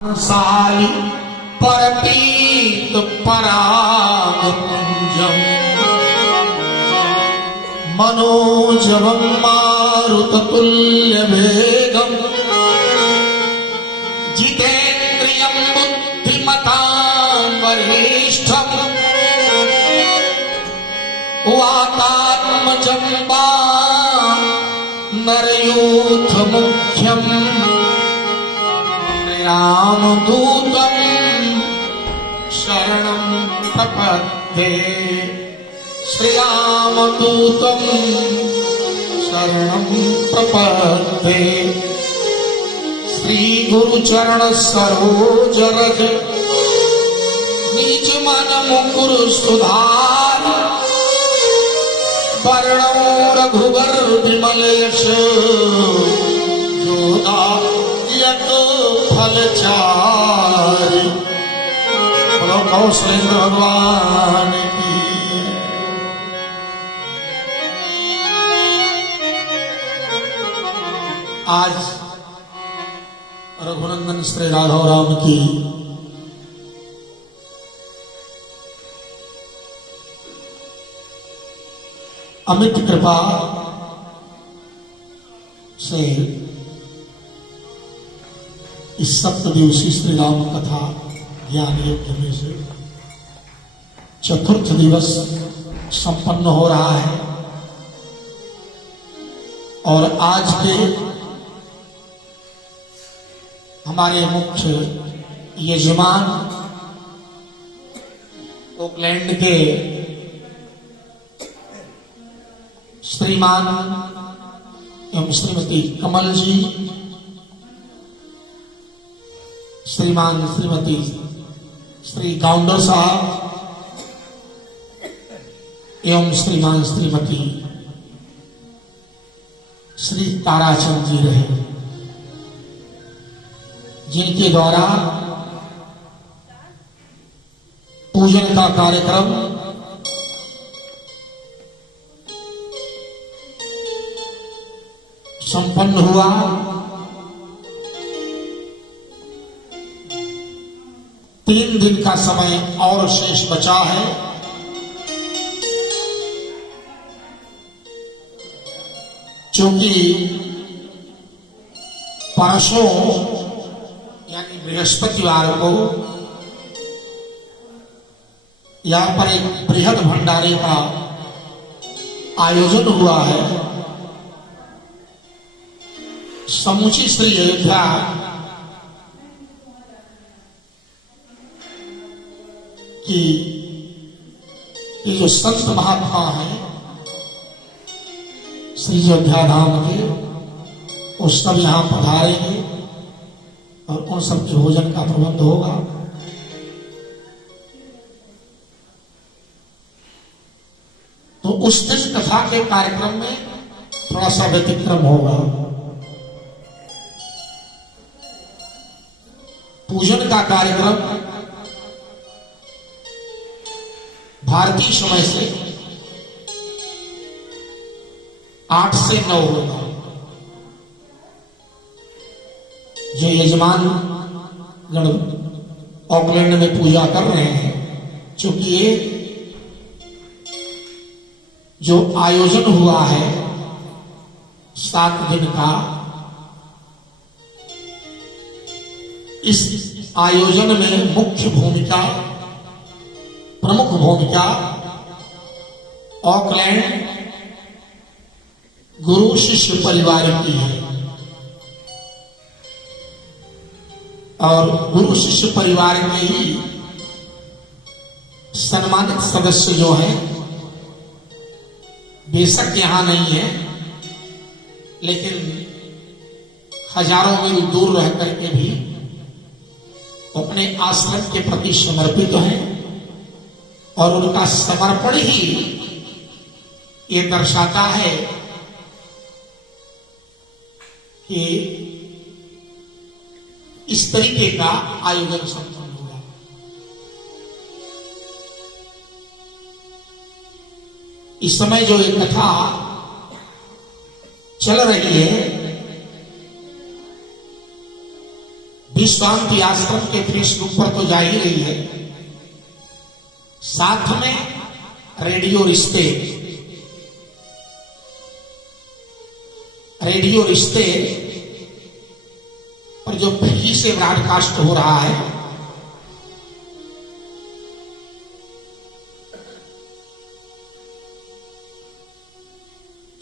साली परपीत पराग पुंजम मनोजवं मारुततुल्य वेगम जितेन्द्रियं बुद्धिमतां वरिष्ठम वातात्मजं नरयूथ मुख्यम रामदूतं शरणं प्रपद्ये श्रीरामदूतं शरणं प्रपद्ये श्रीगुरुचरण सरोज रज निज मन मुकुर सुधार वर्णो रघुवर विमल यश जोदायक फलचारी। बोलो कौशलेंद्र भगवान की। आज रघुनंदन श्री राघव राम की अमित कृपा से इस सप्तदिवसीय श्री राम कथा ज्ञान यज्ञ में से चतुर्थ दिवस संपन्न हो रहा है और आज के हमारे मुख्य यजमान ओकलैंड के श्रीमान एवं श्रीमती कमल जी, श्रीमान श्रीमती श्री गाउंडर साहब एवं श्रीमान श्रीमती श्री ताराचंद जी रहे, जिनके द्वारा पूजन का कार्यक्रम संपन्न हुआ। तीन दिन का समय और शेष बचा है। क्योंकि परसों यानी बृहस्पतिवार को यहां पर एक बृहद भंडारे का आयोजन हुआ है। समूची श्री अयोध्या कि ये जो संत महात्मा हैं श्री अयोध्या धाम के, वो सब यहां पधारेंगे और उन सब के भोजन का प्रबंध होगा। तो उस दिन कथा के कार्यक्रम में थोड़ा सा व्यतिक्रम होगा। पूजन का कार्यक्रम भारतीय समय से 8 से 9 होगा। जो यजमान गण ऑकलैंड में पूजा कर रहे हैं, क्योंकि ये जो आयोजन हुआ है 7 दिन का, इस आयोजन में मुख्य भूमिका, प्रमुख भूमिका ऑकलैंड गुरु शिष्य परिवार की है। और गुरु शिष्य परिवार के ही सम्मानित सदस्य जो हैं, बेशक यहां नहीं है, लेकिन हजारों मील दूर रह करके भी अपने आश्रम के प्रति समर्पित हैं। और उनका समर्पण ही ये दर्शाता है कि इस तरीके का आयोजन संपन्न हुआ। इस समय जो एक कथा चल रही है शांति आश्रम के फेसबुक पर तो जा ही रही है, साथ में रेडियो रिश्ते पर जो फिजी से ब्रॉडकास्ट हो रहा है,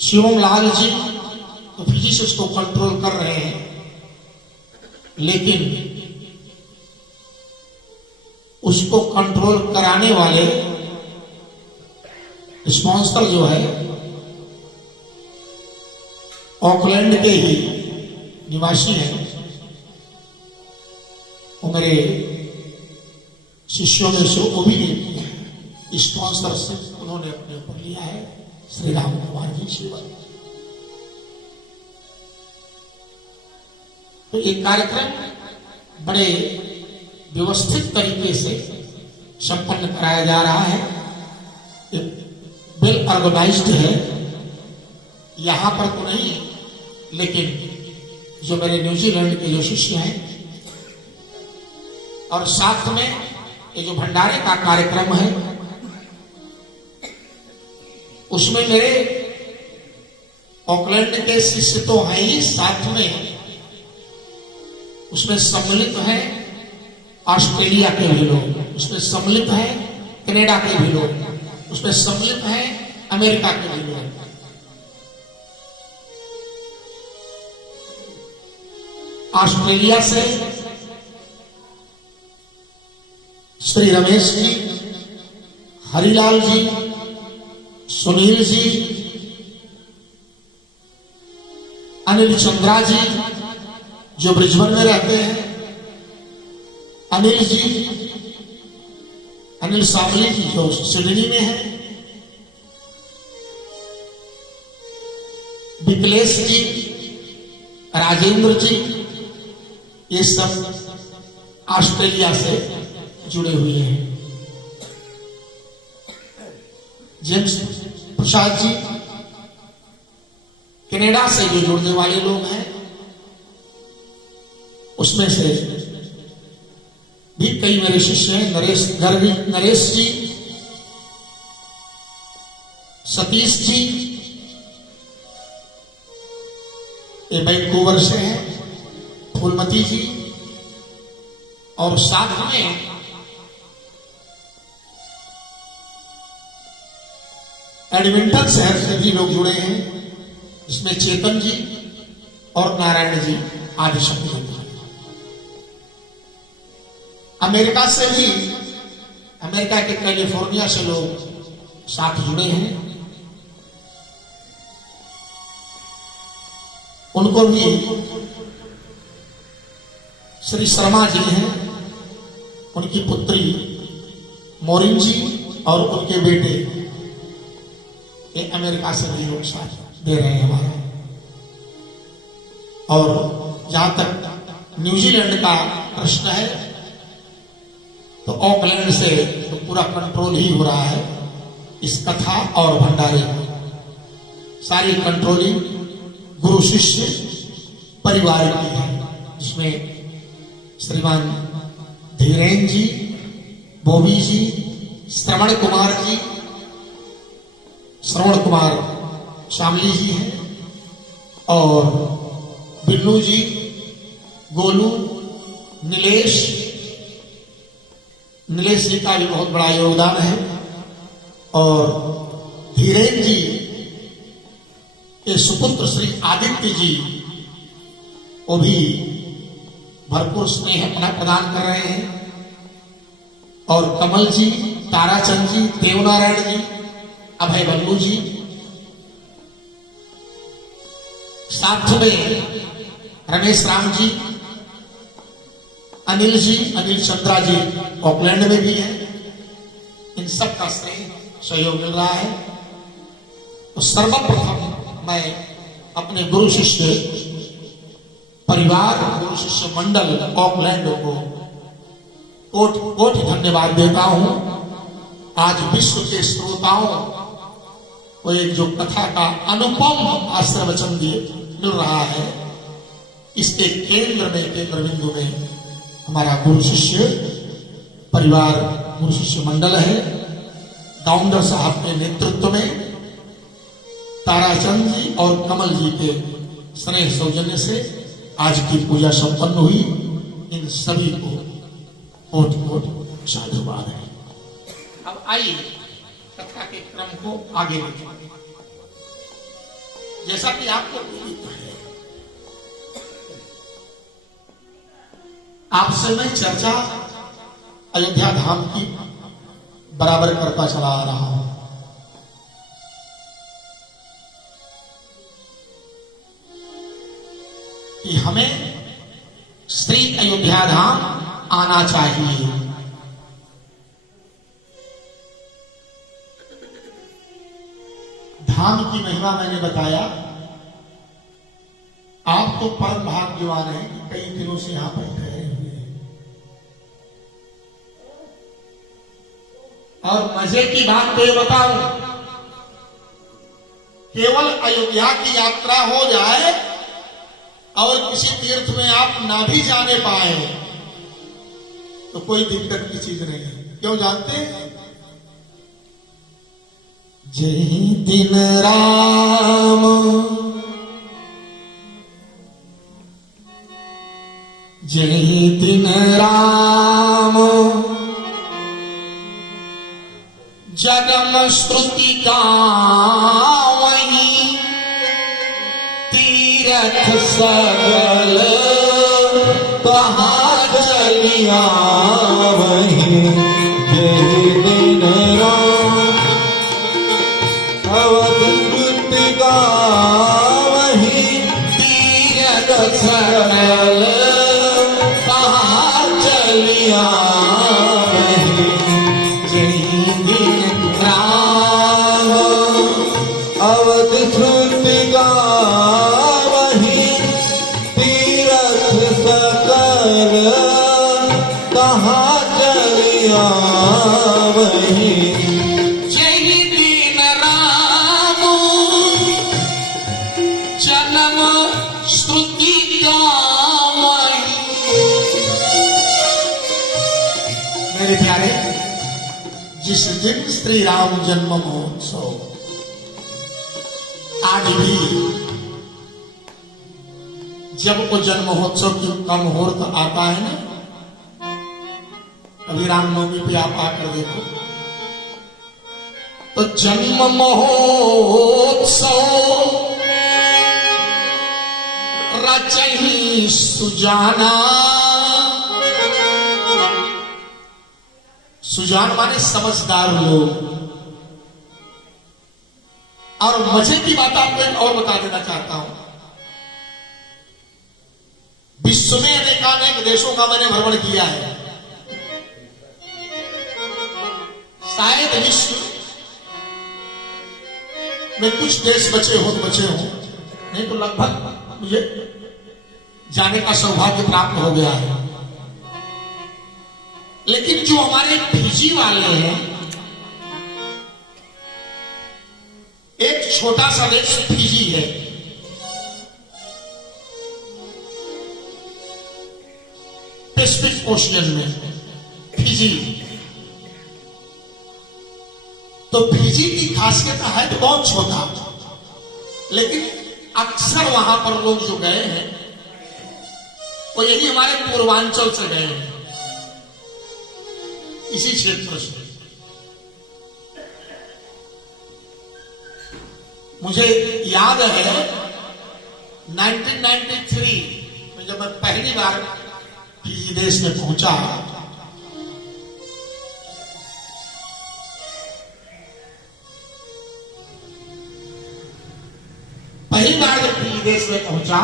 शिवम लाल जी तो फिजी से उसको कंट्रोल कर रहे हैं, लेकिन उसको कंट्रोल कराने वाले स्पॉन्सर जो है ऑकलैंड के ही निवासी हैं, वो मेरे शिष्यों में से वो भी स्पॉन्सरशिप उन्होंने अपने ऊपर लिया है, श्री राम कुमार जी शिवम। तो ये कार्यक्रम बड़े व्यवस्थित तरीके से संपन्न कराया जा रहा है, वेल ऑर्गेनाइज्ड है। यहां पर तो नहीं, लेकिन जो मेरे न्यूजीलैंड के जो शिष्य हैं और साथ में ये जो भंडारे का कार्यक्रम है, उसमें मेरे ऑकलैंड के शिष्य तो हैं ही, साथ में उसमें सम्मिलित है ऑस्ट्रेलिया के भी लोग, उसमें सम्मिलित है कनाडा के भी लोग, उसमें सम्मिलित है अमेरिका के भी लोग। ऑस्ट्रेलिया से श्री रमेश जी, हरिलाल जी, सुनील जी, अनिल चंद्रा जी जो ब्रिजबन में रहते हैं, अनिल जी, अनिल सावली जी जो सिडनी में है, विकलेश जी, राजेंद्र जी, ये सब ऑस्ट्रेलिया से जुड़े हुए हैं। जेम्स प्रसाद जी कनाडा से जो जुड़ने वाले लोग हैं, उसमें से भी कई मेरे शिष्य हैं, नरेश जी, सतीश जी, ये वैंकूवर से हैं, फूलमती जी, और साथ में एडमिंटन शहर से भी लोग जुड़े हैं, जिसमें चेतन जी और नारायण जी आदि शब्द। अमेरिका से भी, अमेरिका के कैलिफोर्निया से लोग साथ जुड़े हैं, उनको भी श्री शर्मा जी हैं, उनकी पुत्री मोरिन जी और उनके बेटे, ये अमेरिका से भी लोग साथ दे रहे हैं हमारा। और जहां तक न्यूजीलैंड का प्रश्न है, तो ऑकलैंड से तो पूरा कंट्रोल ही हो रहा है इस कथा और भंडारे की। सारी कंट्रोलिंग गुरु शिष्य परिवार की है, जिसमें श्रीमान धीरेन जी, बोबी जी, श्रवण कुमार शामली जी हैं, और बिल्लू जी, गोलू, नीलेश जी का भी बहुत बड़ा योगदान है, और धीरेन जी के सुपुत्र श्री आदित्य जी, वो भी भरपूर स्नेह अपना प्रदान कर रहे हैं, और कमल जी, ताराचंद जी, देवनारायण जी, अभय बल्लू जी, साथ में रमेश राम जी, अनिल जी, अनिल चंद्रा जी ऑकलैंड में भी है। इन सब का सहयोग मिल रहा है। तो सर्वप्रथम मैं अपने गुरु शिष्य परिवार, गुरु शिष्य मंडल ऑकलैंड को कोटि धन्यवाद देता हूं। आज विश्व के श्रोताओं को एक जो कथा का अनुपम आशीर्वचन मिल रहा है, इसके केंद्र बिंदु में हमारा गुरु शिष्य परिवार, गुरु शिष्य मंडल है। गाउंडर साहब के नेतृत्व में ताराचंद जी और कमल जी के स्नेह सौजन्य से आज की पूजा संपन्न हुई। इन सभी को कोट कोट साधुवाद है। अब आइए कथा के क्रम को आगे ले जाएं। जैसा कि आपको विदित है, आपसे मैं चर्चा अयोध्या धाम की बराबर करता चला आ रहा हूं। कि हमें श्री अयोध्या धाम आना चाहिए। धाम की महिमा मैंने बताया। आप तो परम भाग्यवान हैं कि कई दिनों से यहां पर ठहरे हुए हैं। और मजे की बात तो ये बताऊं, केवल अयोध्या की यात्रा हो जाए और किसी तीर्थ में आप ना भी जाने पाए तो कोई दिक्कत की चीज नहीं है। क्यों जानते हैं? जय दिन राम जय दिन राम जगम स्तुति गावहीं तीरथ सगल कहाँ चलिया वहीं। जय दिन राम अवध स्तुति गावहीं तीरथ सगल कहाँ चलिया वहीं। जय दिन राम अवध स्तुति गावहीं तीरथ सकल कहाँ चलिया वहीं। जय दिन राम जन्म स्तुति गावहीं। मेरे प्यारे, जिस दिन श्री राम जन्म महोत्सव आज भी जब वो जन्म महोत्सव का मुहूर्त आता है ना, अभी रामनवमी पे आप आकर देखो तो जन्म महोत्सव रचही सुजाना। सुजान माने समझदार लोग। और मजे की बात आपको एक और बता देना चाहता हूं। विश्व में अनेकानेक देशों का मैंने भ्रमण किया है। शायद विश्व में कुछ देश बचे हो, नहीं तो लगभग मुझे जाने का सौभाग्य प्राप्त हो गया है। लेकिन जो हमारे फिजी वाले हैं, एक छोटा सा देश फिजी है, पैसिफिक ओशियन में फिजी। तो फिजी की खासियत है तो बहुत छोटा, लेकिन अक्सर वहां पर लोग जो गए हैं वो यही हमारे पूर्वांचल से गए हैं, इसी क्षेत्र से। मुझे याद है 1993 में जब मैं पहली बार फिजी देश में पहुंचा, पहली बार जब फिजी देश में पहुंचा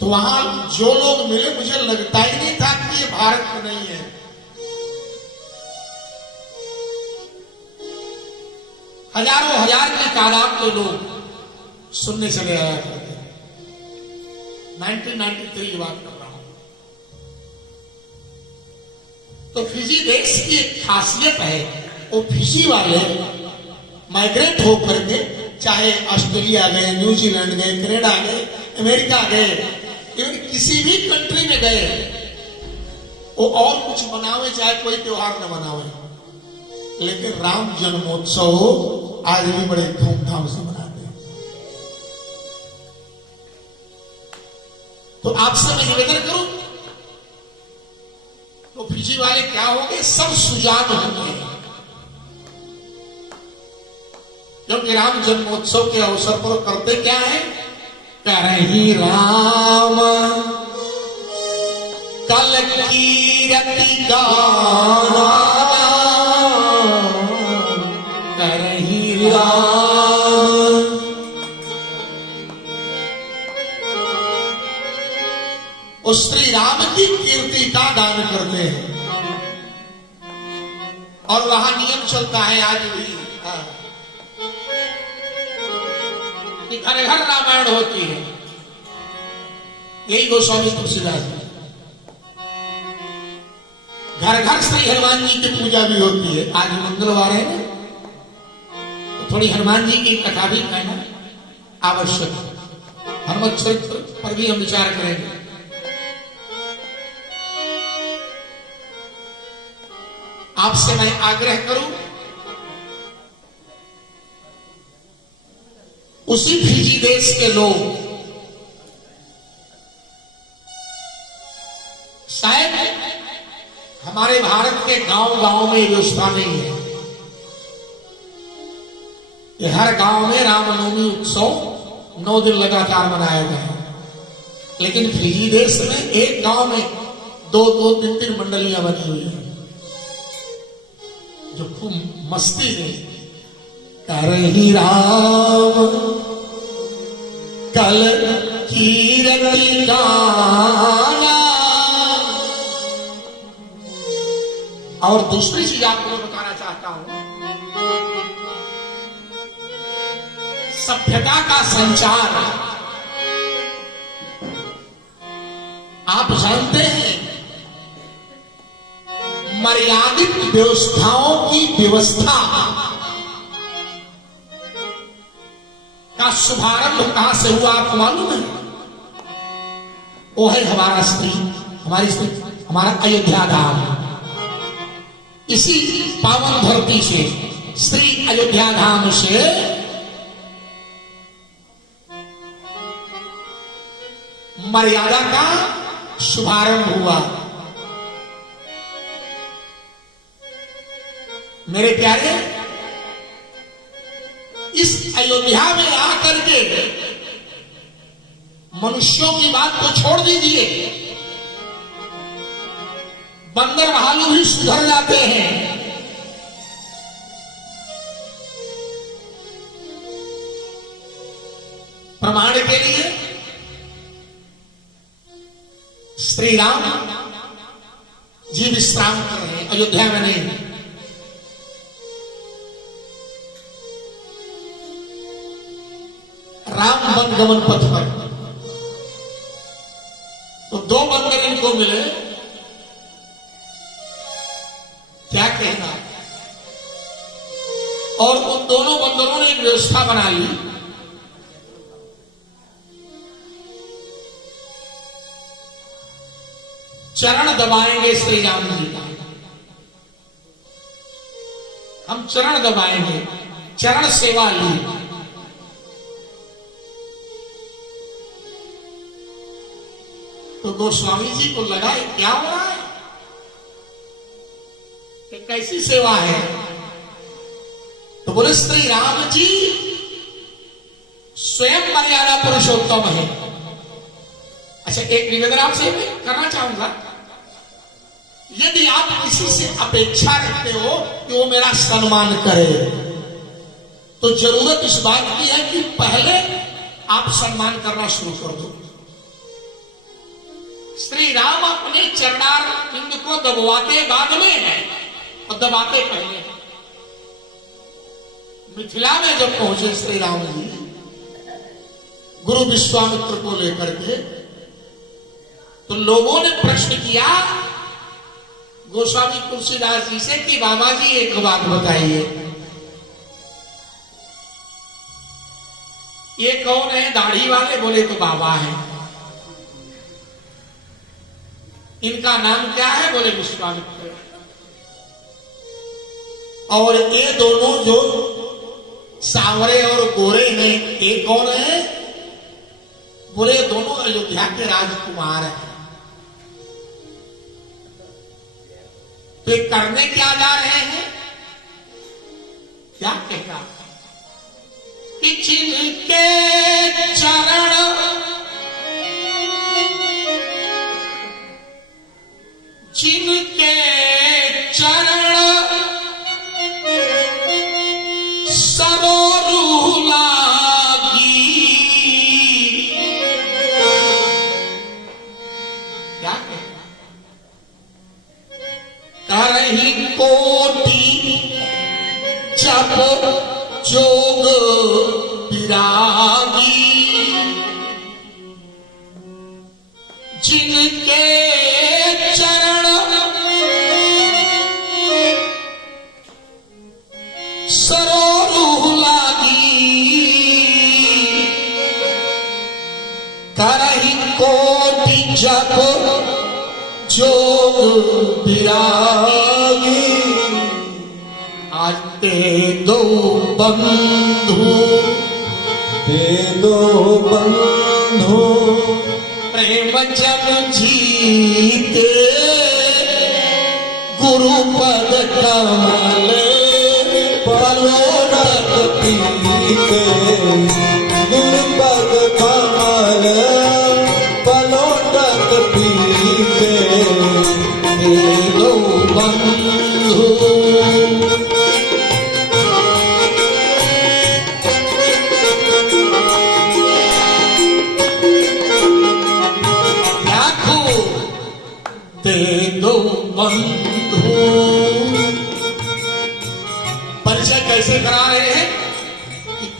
तो वहां जो लोग मिले मुझे लगता ही नहीं था कि ये भारत में नहीं है। हजारों हजार की तादाद के लोग सुनने चले आया करते। 1993 की बात कर रहा हूं। तो फिजी देश की एक खासियत है, वो फिजी वाले माइग्रेट होकर के चाहे ऑस्ट्रेलिया गए, न्यूजीलैंड गए, कनाडा गए, अमेरिका गए, इवन किसी भी कंट्री में गए वो और कुछ मनावे चाहे कोई त्योहार न मनावे, लेकिन राम जन्मोत्सव आज भी बड़े धूमधाम से मनाते हैं। तो आपसे मैं निवेदन करूं, तो फिजी वाले क्या होंगे, सब सुजान होंगे, क्योंकि राम जन्मोत्सव के अवसर पर करते क्या है, करही राम कल कीरति गाना, करही राम। उस श्री राम की कीर्ति का गान करते हैं, और वहां नियम चलता है आज भी कि घर घर रामायण होती है। यही गोस्वामी तुलसीदास जी, घर घर श्री हनुमान जी की पूजा भी होती है। आज मंगलवार है ना, तो थोड़ी हनुमान जी की कथा भी कहना आवश्यक है। हनुमत चरित्र पर भी हम विचार करेंगे। आपसे मैं आग्रह करूं, उसी फिजी देश के लोग शायद हमारे भारत के गांव गांव में व्यवस्था नहीं है कि हर गांव में रामनवमी उत्सव 9 दिन लगातार मनाया गया, लेकिन फिजी देश में एक गांव में 2-2, 3-3 मंडलियां बनी हुई है, जो खूब मस्ती में करही राम कल कीरति गाना। और दूसरी चीज आपको मैं बताना चाहता हूं, सभ्यता का संचार। आप जानते हैं मर्यादित व्यवस्थाओं की व्यवस्था का शुभारंभ कहां से हुआ आपको मालूम है? वो है हमारा हमारा अयोध्या धाम। इसी पावन धरती से, श्री अयोध्या धाम से मर्यादा का शुभारंभ हुआ। मेरे प्यारे, इस अयोध्या में आकर के मनुष्यों की बात को छोड़ दीजिए, बंदर भालू भी सुधर जाते हैं। प्रमाण के लिए श्री राम जी विश्राम कर रहे हैं, अयोध्या में नहीं। राम वन गमन पथ पर तो 2 बंदर इनको मिले, क्या कहना। और उन दोनों बंदरों ने एक व्यवस्था बना ली, चरण दबाएंगे श्री राम जी का, हम चरण दबाएंगे, चरण सेवा ली। तो गोस्वामी जी को लगा क्या हो रहा है, कि कैसी सेवा है? तो बोले श्री राम जी स्वयं मर्यादा पुरुषोत्तम है। अच्छा, एक निवेदन आपसे करना चाहूंगा, यदि आप किसी से अपेक्षा रखते हो कि वो मेरा सम्मान करे, तो जरूरत इस बात की है कि पहले आप सम्मान करना शुरू कर दो। श्री राम अपने चरणार पिंड को दबवाते बाद में है और दबाते पहले है। मिथिला में जब पहुंचे श्री राम जी गुरु विश्वामित्र को लेकर के, तो लोगों ने प्रश्न किया गोस्वामी तुलसीदास जी से कि बाबा जी एक बात बताइए, ये कौन है दाढ़ी वाले? बोले तो बाबा है। इनका नाम क्या है? बोले विश्वामित्र। और ये दोनों जो सांवरे और गोरे हैं, ये कौन है? बोले दोनों अयोध्या के राजकुमार हैं। तो ये करने क्या जा रहे हैं? क्या कहेगा? कि जिनके चरण सरोरू लागी। क्या कहेगा? करही कोटि जप जोग विरागी। जिनके चरण सरोरू लागी। करही कोटि जप जोग विरागी। आज ते दो बंधु, ते दो बंधु प्रेम जन जीते। गुरु पद कमल पलोटक पीते। गुरु पद कमल पलोटक पीते। ते दो बंधु बंधु। परिचय कैसे करा रहे हैं?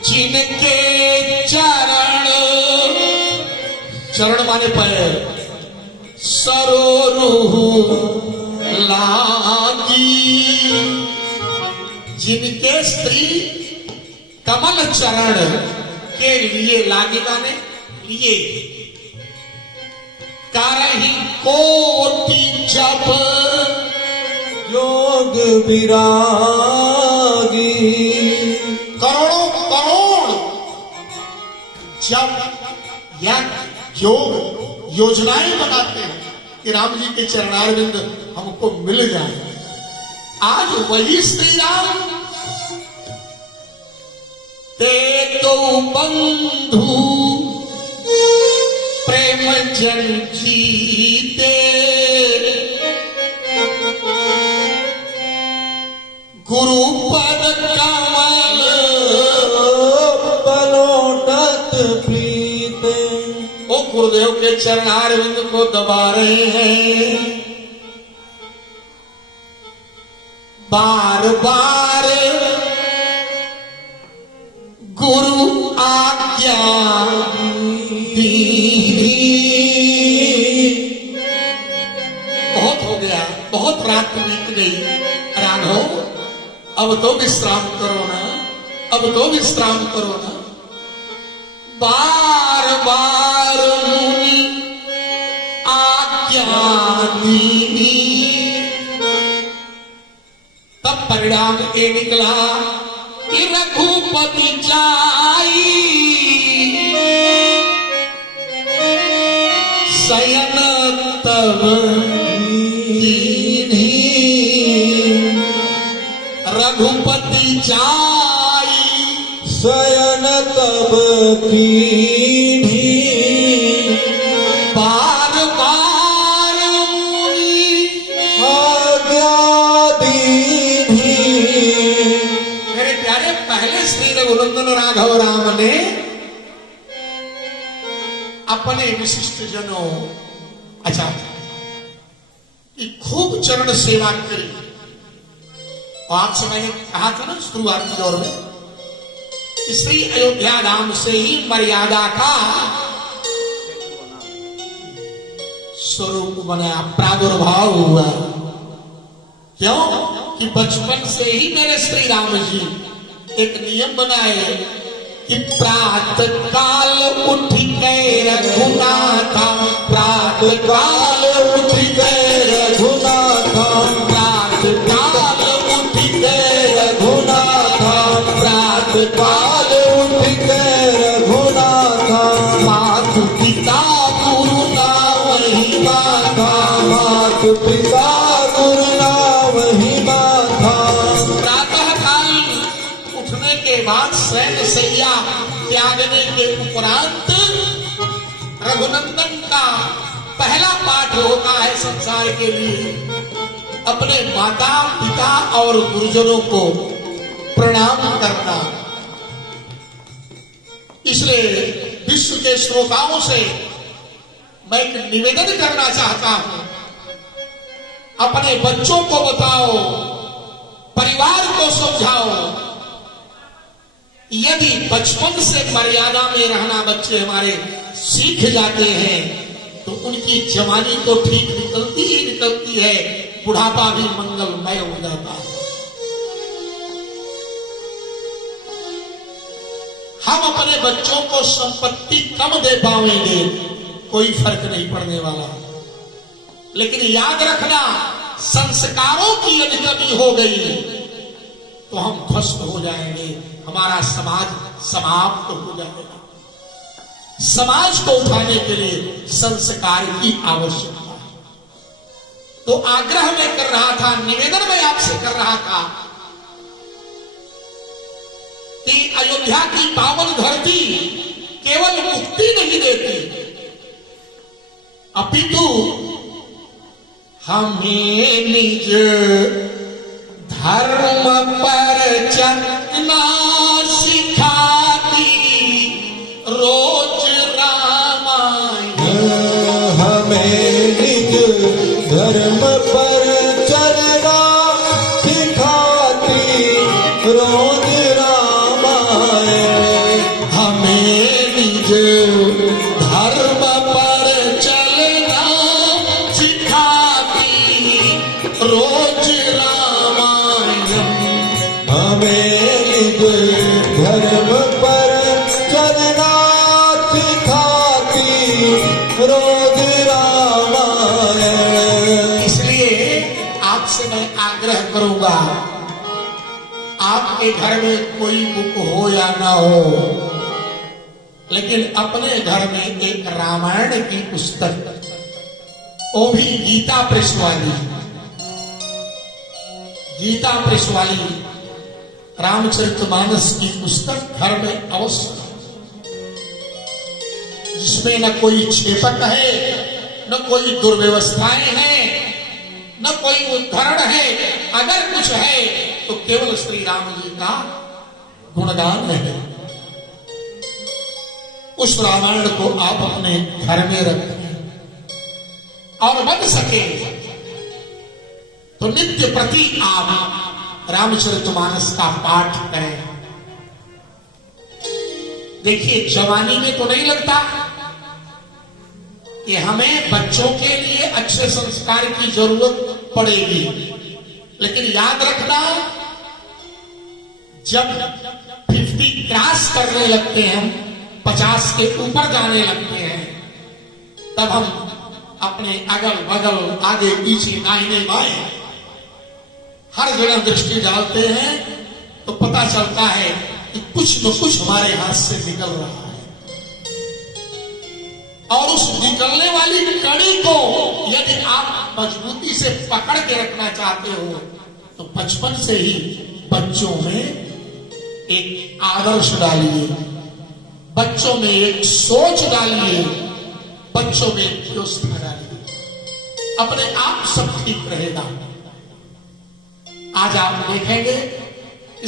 जिनके चरण, चरण माने पैर, सरोरू लागी। जिनके स्त्री कमल चरण के लिए, लागी माने लिए। करही कोटि जप जोग विरागी। करोड़ों करोड़ जप या योग योजनाएं बनाते हैं कि राम जी के चरणारविंद हमको मिल जाए। आज वही श्री राम ते दो बंधु प्रेम जन जीते। गुरु पद कमल पलोटक प्रीते। ओ गुरुदेव के चरणारविंद को दबा रहे हैं। बार बार गुरु आज्ञा बहुत हो गया, बहुत रात बीत गई। राघव अब तो विश्राम करो ना, अब तो विश्राम करो ना। बार बार मुनि आज्ञा दीनी। तब परिणाम ये निकला कि रघुपति जाई शयन तब कीन्ही। रघुपति जाई शयन तब कीन्ही। बार बार मुनि आज्ञा दीन्ही। मेरे प्यारे, पहले श्री रघुनंदन राघव राम ने अपने विशिष्ट जनों, अच्छा, कि खूब चरण सेवा करी। और आपसे मैंने कहा था ना शुरुआत के दौर में, श्री अयोध्या धाम से ही मर्यादा का स्वरूप बनाया, प्रादुर्भाव हुआ। क्यों? कि बचपन से ही मेरे श्री राम जी एक नियम बनाए कि प्रातः काल उठ के रघुनाथा, प्रातः काल उठ के पिता गुरु नाम ही माथा। प्रातः काल उठने के बाद शयन शैया त्यागने के उपरांत रघुनंदन का पहला पाठ होता है संसार के लिए अपने माता पिता और गुरुजनों को प्रणाम करना। इसलिए विश्व के श्रोताओं से मैं एक निवेदन करना चाहता हूं, अपने बच्चों को बताओ, परिवार को समझाओ। यदि बचपन से मर्यादा में रहना बच्चे हमारे सीख जाते हैं तो उनकी जवानी तो ठीक निकलती ही निकलती है, बुढ़ापा भी मंगलमय हो जाता है। हम अपने बच्चों को संपत्ति कम दे पाएंगे, कोई फर्क नहीं पड़ने वाला, लेकिन याद रखना संस्कारों की यदि कमी हो गई तो हम ध्वस्त हो जाएंगे, हमारा समाज समाप्त हो जाएगा। समाज को उठाने के लिए संस्कार की आवश्यकता है। तो आग्रह मैं कर रहा था, निवेदन मैं आपसे कर रहा था कि अयोध्या की पावन धरती केवल मुक्ति नहीं देती, अपितु हमें निज धर्म पर चलना सिखाती रोज रामायण। हमें निज धर्म पर चलना सिखाती रोज रामायण। हमें निज धर्म पर चलना सिखाती रोज रामायण। हमें निज धर्म पर चलना सिखाती रोज रामायण। इसलिए आपसे मैं आग्रह करूंगा, आपके घर में कोई बुक हो या ना हो, लेकिन अपने घर में एक रामायण की पुस्तक, वो भी गीता प्रेस वाली, गीता प्रेस वाली रामचरितमानस की पुस्तक घर में अवश्य, जिसमें न कोई छेपक है, न कोई दुर्व्यवस्थाएं हैं, न कोई उद्धरण है। अगर कुछ है तो केवल श्री राम जी का गुणगान है। उस रामायण को आप अपने घर में रखें और बन सके तो नित्य प्रति आप रामचरितमानस का पाठ करें। देखिए, जवानी में तो नहीं लगता कि हमें बच्चों के लिए अच्छे संस्कार की जरूरत पड़ेगी, लेकिन याद रखना, जब 50 क्रॉस करने लगते हैं, हम 50 के ऊपर जाने लगते हैं, तब हम अपने अगल बगल, आगे पीछे, दाहिने बाएं हर जगह दृष्टि डालते हैं तो पता चलता है कि कुछ न कुछ हमारे हाथ से निकल रहा है। और उस निकलने वाली कड़ी को यदि आप मजबूती से पकड़ के रखना चाहते हो तो बचपन से ही बच्चों में एक आदर्श डालिए, बच्चों में एक सोच डालिए, बच्चों में एक व्यवस्था डालिए, अपने आप सब ठीक रहेगा। आज आप देखेंगे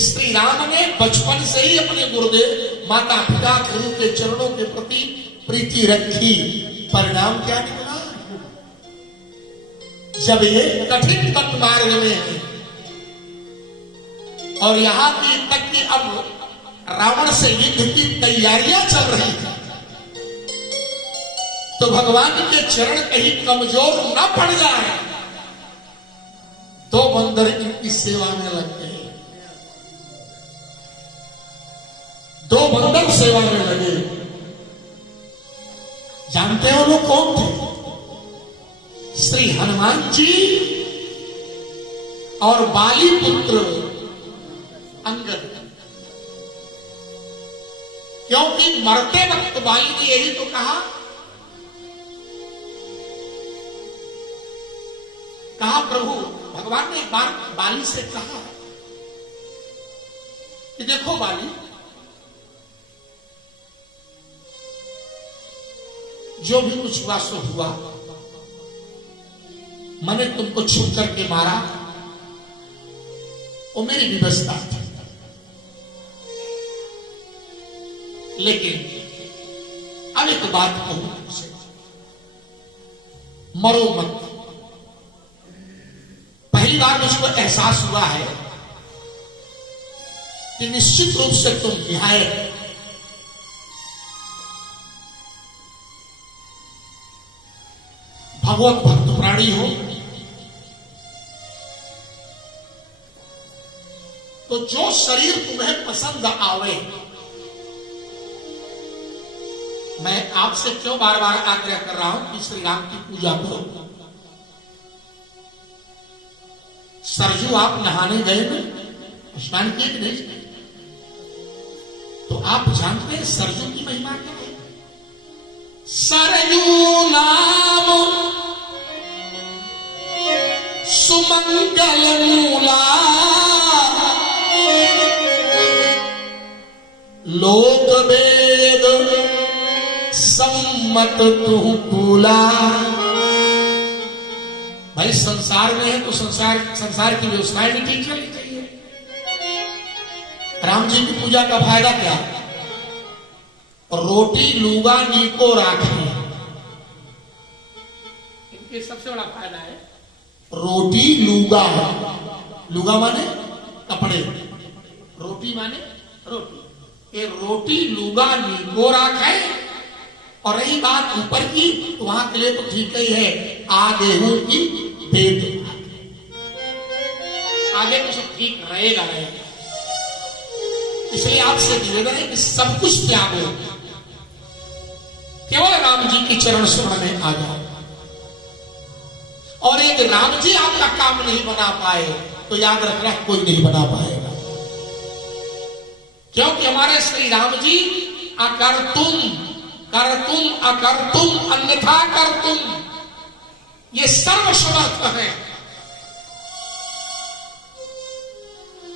श्री राम ने बचपन से ही अपने गुरुदेव, माता पिता, गुरु के चरणों के प्रति प्रीति रखी। परिणाम क्या निकला? जब ये कठिन तप मार्ग में है और यहां की तक कि अब रावण से युद्ध की तैयारियां चल रही थी, तो भगवान के चरण कहीं कमजोर न पड़ जाए, दो बंदर इनकी सेवा में लग गए। दो बंदर सेवा में लगे। जानते हो लोग कौन थे? श्री हनुमान जी और बाली पुत्र अंगद। क्योंकि मरते वक्त बाली ने यही तो कहा कहा प्रभु, भगवान ने एक बार बाली से कहा कि देखो बाली, जो भी कुछ हुआ सो हुआ, मैंने तुमको छुप करके मारा, वो मेरी व्यवस्था थी। लेकिन अब एक बात कहूं तुमसे, मरो मत। पहली बार मुझको एहसास हुआ है कि निश्चित रूप से तुम निहायत भगवत भक्त प्राणी हो। तो जो शरीर तुम्हें पसंद आवे, मैं आपसे क्यों बार बार आग्रह कर रहा हूं कि श्री राम की पूजा करो। सरजू आप नहाने गए ना, स्नान किए कि नहीं? तो आप जानते हैं सरजू की महिमा क्या है? सरजू नाम सुमंगल मूला, लोक वेद सम्मत तू कूला। भाई संसार में है तो संसार की व्यवस्थाएं भी ठीक चलनी चाहिए। राम जी की पूजा का फायदा क्या? रोटी लूगा नीको राखी, इनके सबसे बड़ा फायदा है। रोटी लूगा, लूगा माने कपड़े, रोटी माने रोटी। ये रोटी लूगा नीको राखे। और रही बात ऊपर की, तो वहां के लिए तो ठीक ही है, आदेहू की भेद, आगे तो सब ठीक रहेगा। इसलिए आपसे निवेदन है कि सब कुछ त्यागो, केवल राम जी की चरण स्मरण में आ जाओ। और एक राम जी आपका काम नहीं बना पाए तो याद रखना कोई नहीं बना पाएगा, क्योंकि हमारे श्री राम जी अकर्तुम कर्तुम अकर्तुम अन्यथा कर्तुम, ये सर्वसमर्थ है।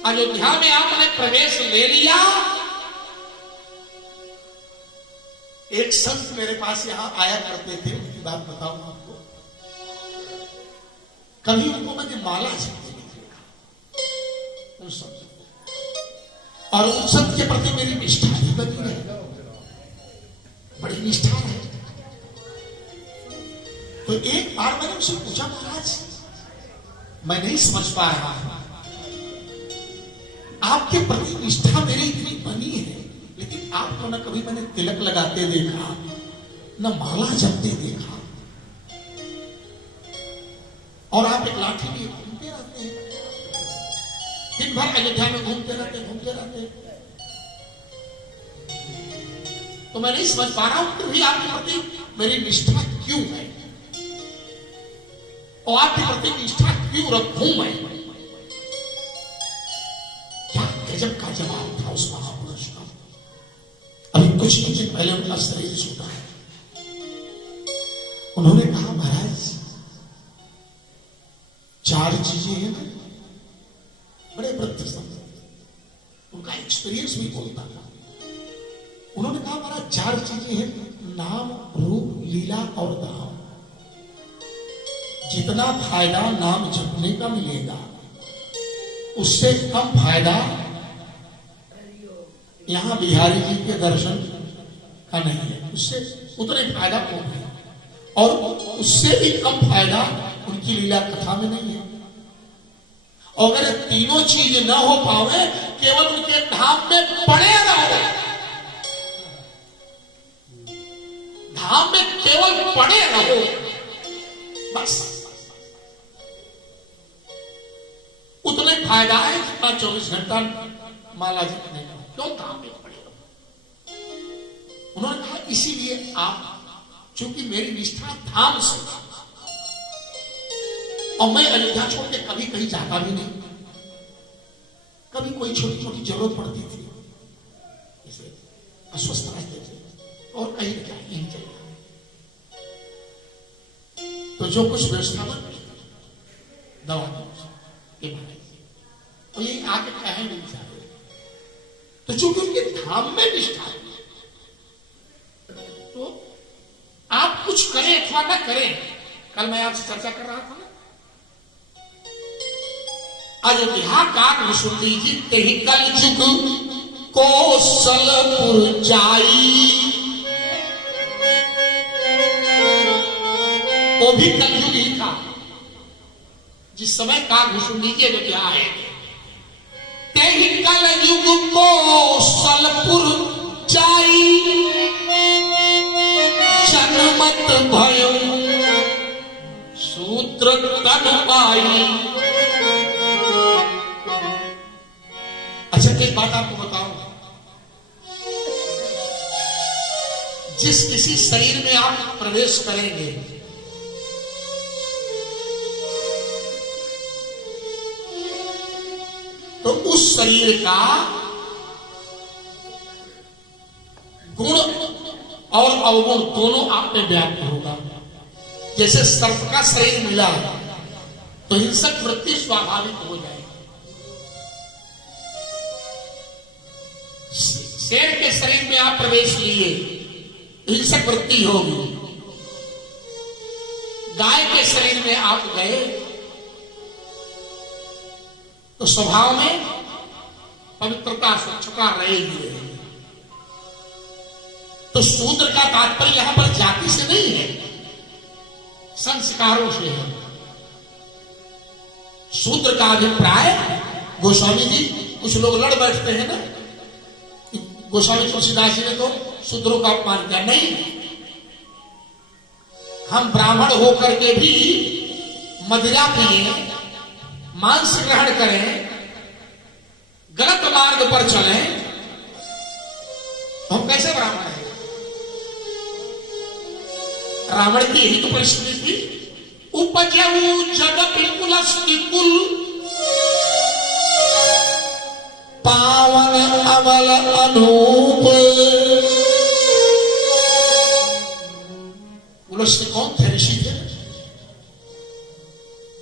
अयोध्या में आपने प्रवेश ले लिया। एक संत मेरे पास यहां आया करते थे, उनकी बात बताऊं आपको। कभी उनको मैंने माला जपते नहीं देखा उन संत को, और उन संत के प्रति मेरी निष्ठा भी बनी है, बड़ी निष्ठा है। तो एक बार मैंने उनसे पूछा, महाराज मैं नहीं समझ पा रहा हूं, आपके प्रति निष्ठा मेरी इतनी बनी है, लेकिन आपको न कभी मैंने तिलक लगाते देखा, न माला जपते देखा, और आप एक लाठी लिए घूमते रहते हैं, दिन भर अयोध्या में घूमते रहते। तो मैं नहीं समझ पा रहा हूं, फिर भी आपके प्रति मेरी निष्ठा क्यों है, और आपके प्रति निष्ठा क्यों रखूं मैं? क्या गजब का जवाब था उस महापुरुष का। अभी कुछ दिन पहले उनका शरीर छूटा है। उन्होंने कहा, महाराज 4 चीजें हैं ना, बड़े प्रत्यक्ष, उनका एक्सपीरियंस भी बोलता था। उन्होंने कहा, महाराज 4 चीजें हैं, नाम रूप लीला और दाम। जितना फायदा नाम जपने का मिलेगा, उससे कम फायदा यहां बिहारी जी के दर्शन का नहीं है, उससे उतने फायदा को है, और उससे भी कम फायदा उनकी लीला कथा में नहीं है। और अगर तीनों चीज न हो पावे, केवल उनके धाम में पड़े रहो, धाम में केवल पड़े रहो, बस उतने फायदा है जितना 24 घंटा माला जपने का। क्यों धाम में पड़े रहो? उन्होंने कहा, इसीलिए आप, चूंकि मेरी निष्ठा धाम से, और मैं अयोध्या छोड़ के कभी कहीं जाता भी नहीं, कभी कोई छोटी छोटी जरूरत पड़ती थी, जैसे अस्वस्थ रहते थे और कहीं न कहीं चले, तो जो कुछ व्यवस्था बन, दवा दो ये भाई, तो ये आगे कहे नहीं चाहते। तो चूंकि उनके धाम में निष्ठा है, तो आप कुछ करें अथवा ना करें, कल मैं आपसे चर्चा कर रहा था ना, अयोध्या काग विशुद्धि जी तेहि कल जुग कौशलपुर जाई, वो भी कलयुग ही था जिस समय काग विशुद्धि जी अयोध्या है। तेहि कल युग कौशलपुर जाई, जनमत भयो सूत्र तन पाई। अच्छा एक बात आपको बताऊं, जिस किसी शरीर में आप प्रवेश करेंगे, तो उस शरीर का गुण और अवगुण दोनों आप में व्याप्त होगा। जैसे सर्प का शरीर मिला तो हिंसक वृत्ति स्वाभाविक हो जाएगी, शेर के शरीर में आप प्रवेश लिए हिंसक वृत्ति होगी, गाय के शरीर में आप गए तो स्वभाव में पवित्रता स्वच्छता रहेगी। तो शूद्र का तात्पर्य यहां पर जाति से नहीं है, संस्कारों से है। शूद्र का अभिप्राय गोस्वामी जी, कुछ लोग लड़ बैठते हैं ना, गोस्वामी तुलसीदास जी ने तो शूद्रों का अपमान किया। नहीं, हम ब्राह्मण होकर के भी मदिरा पिए, मांस ग्रहण करें, गलत मार्ग पर चलें, तो हम कैसे ब्राह्मण हैं? रावण की यही तो परिस्थिति थी। उपजऊ जगत कुलस्ति कुल, पावन अमल अनूप। कुलस्ति कौन थे? ऋषि थे,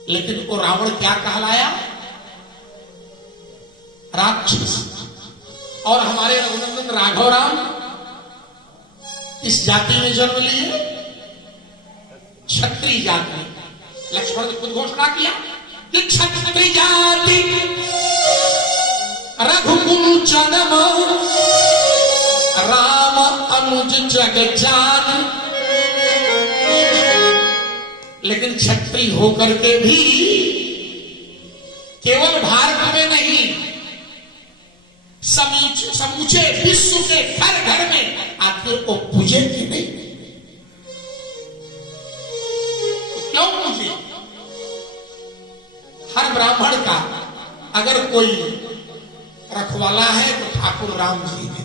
लेकिन वो रावण क्या कहलाया? राक्षस। और हमारे रघुनंदन राघव राम इस जाति में जन्म लिए, क्षत्रिय जाति में। लक्ष्मण ने खुद घोषणा किया कि क्षत्रिय जाति रघुकुल जन्म, राम अनुज जग जान। लेकिन क्षत्रिय होकर के भी केवल भारत में नहीं, समूचे विश्व के घर घर में आखिर को पूजे कि नहीं? तो क्यों पूजे? हर ब्राह्मण का अगर कोई रखवाला है तो ठाकुर राम जी है।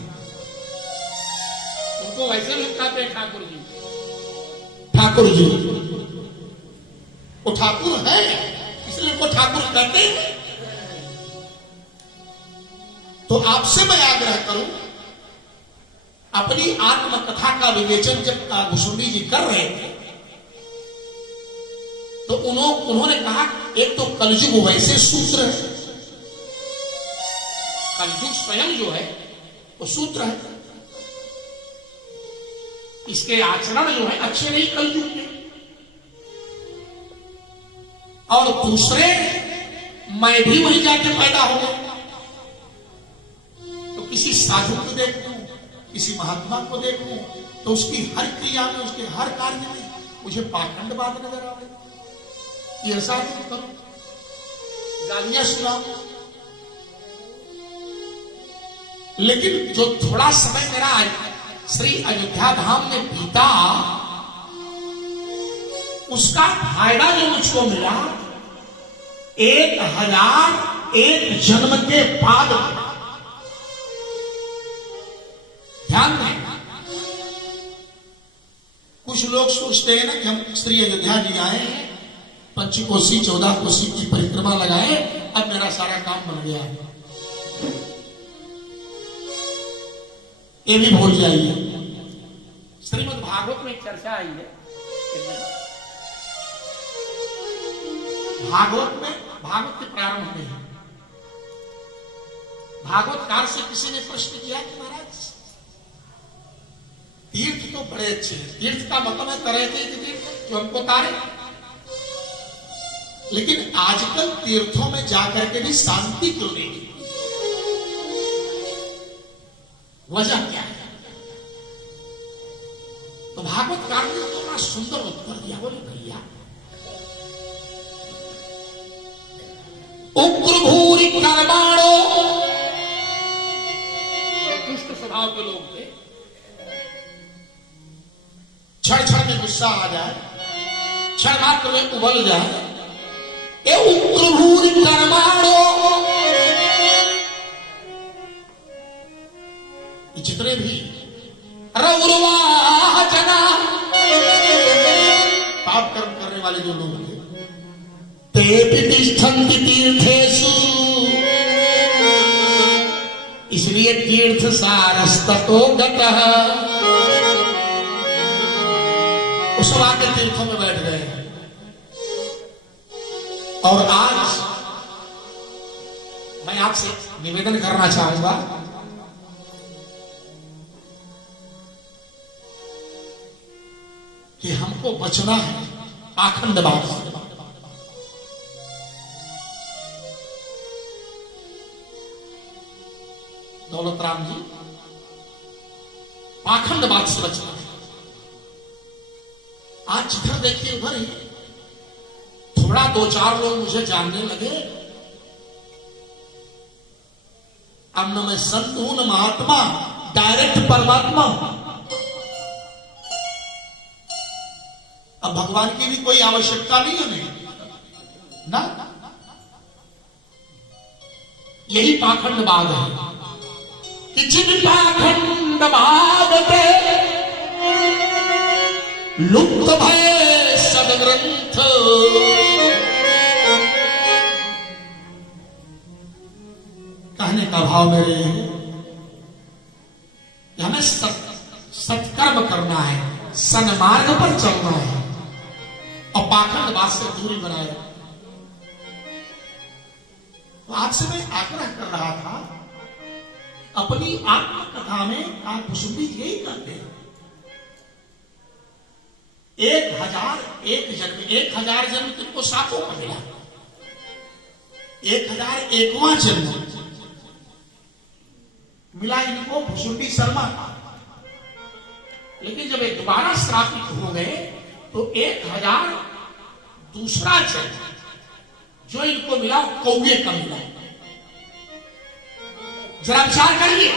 उनको वैसे लोग कहते हैं ठाकुर जी, ठाकुर जी। वो ठाकुर है इसलिए उनको ठाकुर कहते हैं। तो आपसे मैं आग्रह करूं, अपनी आत्मकथा का विवेचन जब भुसुंडी जी कर रहे थे तो उन्होंने कहा एक तो कलयुग वैसे सूत्र है, कलयुग स्वयं जो है वो सूत्र है, इसके आचरण जो है अच्छे नहीं कलयुग के। और दूसरे, मैं भी वहीं जाके पैदा हो गया, तो किसी साधु को देखूं, किसी महात्मा को देखूं तो उसकी हर क्रिया में, उसके हर कार्य में मुझे पाखंडवाद नजर आवे, ईर्ष्या करूं, गालियां सुनाऊं। लेकिन जो थोड़ा समय मेरा श्री अयोध्या धाम में बीता, उसका फायदा जो मुझको मिला 1001 जन्म के बाद। ध्यान दें, कुछ लोग सोचते हैं ना कि हम श्री अयोध्या जी आए हैं, 25 कोसी 14 कोसी की परिक्रमा लगाए, अब मेरा सारा काम बन गया है। ये भी भूल जाइए। श्रीमद् भागवत में एक चर्चा आई है, भागवत में, भागवत के प्रारंभ में भागवतकार से किसी ने प्रश्न किया कि महाराज तीर्थ तो बड़े अच्छे हैं, तीर्थ का मतलब है तरह के तीर्थ जो हमको तारे, लेकिन आजकल तीर्थों में जाकर के भी शांति क्यों नहीं मिलती, वजह क्या है? तो भागवतकार ने तो बड़ा सुंदर उत्तर दिया। बोले भैया उग्र भूरि कर्माणो, दुष्ट स्वभाव के लोग थे, क्षण क्षण में गुस्सा आ जाए, क्षण मात्र में उबल जाए, ये उग्र भूरि कर्माणो, जितने भी रौरवाह जना, पाप कर्म करने वाले जो लोग थे, ते तिष्ठन्ति तीर्थेषु, इसलिए तीर्थ सारस्ततो गतः, उस के तीर्थों में बैठ गए। और आज मैं आपसे निवेदन करना चाहूंगा कि हमको बचना है पाखंडवाद से। दौलतराम जी, पाखंडवाद से बचना है। आज जिधर देखिए उधर ही थोड़ा दो चार लोग मुझे जानने लगे, अब न मैं संत हूं न महात्मा, डायरेक्ट परमात्मा। अब भगवान की भी कोई आवश्यकता नहीं है नहीं ना। यही पाखंडवाद है कि जिन पाखंडवाद पे लुप्त भय सदग्रंथ, कहने का भाव मेरे हमें सत्कर्म करना है, सन्मार्ग पर चलना है और पाखंडवाद से दूरी बनाए। तो आपसे मैं आग्रह कर रहा था, अपनी आत्मकथा में आप कुसुम्बी यही करते हैं, 1001 जन्म, 1000 जन्म तुमको सापों का मिला, 1001वां जन्म मिला इनको भुसुंडी शर्मा का। लेकिन जब ये दोबारा श्रापित हो गए तो 1000 दूसरा जन्म जो इनको मिला कौवे का मिला। जरा विचार करिए,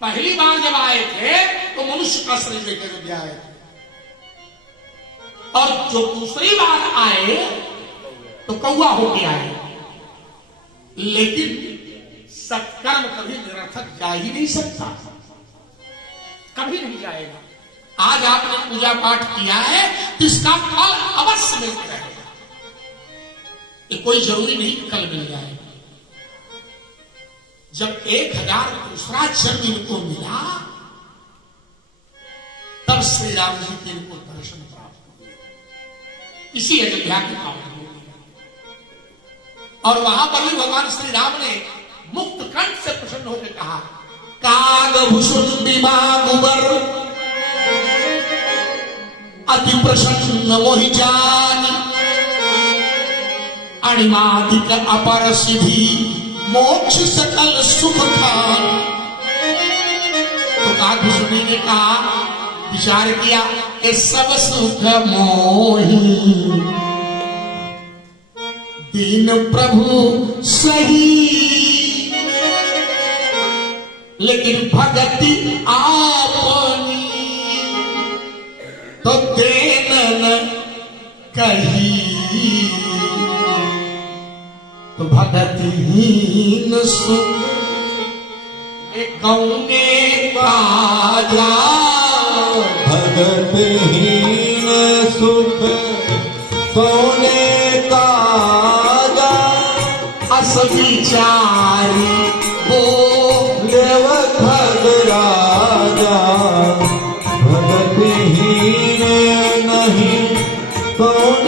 पहली बार जब आए थे तो मनुष्य का शरीर लेकर जब आए थे, और जो दूसरी बार आए तो कौवा होके आए। लेकिन सत्कर्म कभी निरर्थक जा ही नहीं सकता, कभी नहीं जाएगा। आज आपने पूजा पाठ किया है तो इसका फल अवश्य मिलता रहेगा, ये कोई जरूरी नहीं कि कल मिल जाए। जब 1000 दूसरा जन्म इनको मिला तब श्री राम जी के इनको दर्शन प्राप्त हुए, इसी अयोध्या के पावन। और वहां पर भी भगवान श्री राम ने मुक्त कंठ से प्रसन्न होकर कहा, काग भुसुंडी मागुबर अति प्रसन्न मोहि जान, अणिमादिक अपर सिद्धि मोक्ष सकल सुख खान। तो काग भुसुंडी ने कहा, विचार किया कि सब सुख मोहि दीन प्रभु सही, लेकिन भगति आपनी तो देन न कही, तो भगतिहीन सुख गौने काजा, भगतिहीन सुख कौने काजा, अस विचारी देव भग राजा, भगतिहीन नहीं कौन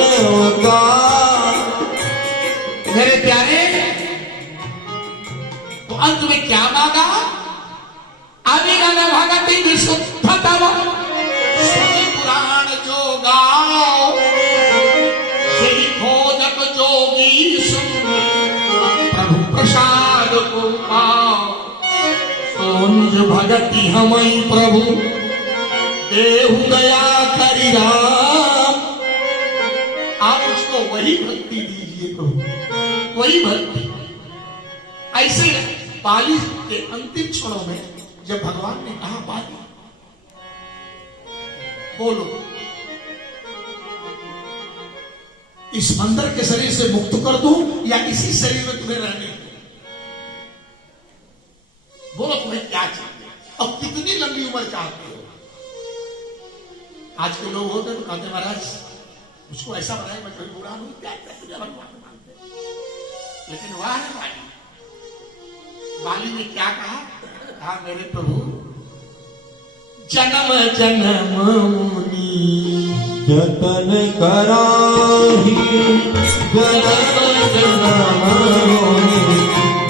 का अंत में क्या मांगा? अविरल भगति विशुद्ध तव सुनि पुराण जो गाओ, यही खोजत जोगी सुन प्रभु प्रसाद को पाओ। तो निज भगति हमई प्रभु देहु दया करि राम। आप उसको वही भक्ति दीजिए प्रभु, वही भक्ति। ऐसे बाली के अंतिम क्षणों में जब भगवान ने कहा बाली बोलो, इस बंदर के शरीर से मुक्त कर दूं या इसी शरीर में तुम्हें रहने दूं? बोलो तुम्हें क्या चाहिए और कितनी लंबी उम्र चाहते हो? आज के लोग होते तो कहते महाराज मुझको ऐसा बनाए मैं कभी बुरा नहीं, क्या तुझे भगवान मानते। लेकिन वह है बाली। बाली ने क्या कहा? कहा मेरे प्रभु जन्म जन्म मुनि जतन कराही, जन्म जन्म मुनि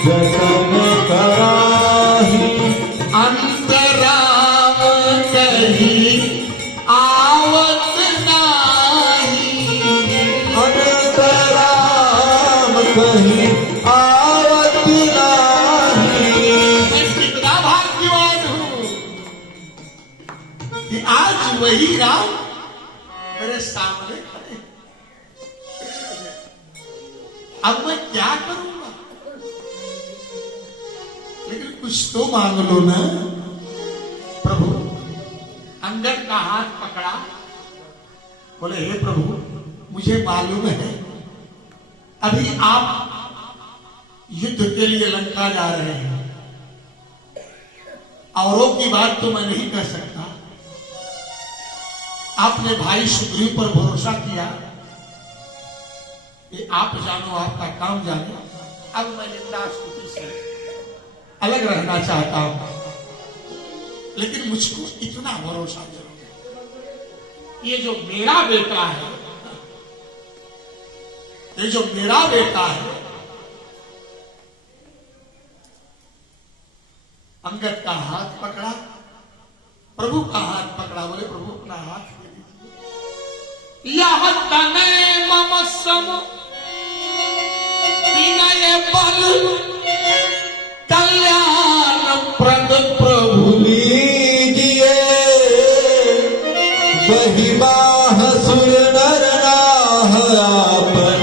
जतन कराही। अंतराम कही आवत नाही, अंतराम कही आवत नाही। मैं कितना भाग्यवान हूं कि आज वही राम मेरे सामने खड़े। अब मैं क्या करूंगा? लेकिन कुछ तो मांग लो ना प्रभु। अंगद का हाथ पकड़ा, बोले हे प्रभु मुझे मालूम है अभी आप युद्ध के लिए लंका जा रहे हैं, औरों की बात तो मैं नहीं कर सकता। आपने भाई सुग्रीव पर भरोसा किया कि आप जानो आपका काम जानो। अब मैं निंदा स्तुति से अलग रहना चाहता हूं, लेकिन मुझको इतना भरोसा जरूर, ये जो मेरा बेटा है, ये जो मेरा बेटा है। अंगद का हाथ पकड़ा, प्रभु का हाथ पकड़ा, बोले प्रभु अपना हाथ दे दीजिए। यह तने मम सम विनय बल कल्याण प्रद प्रभु लीजिए। बही बाह सुर नर नाह आपन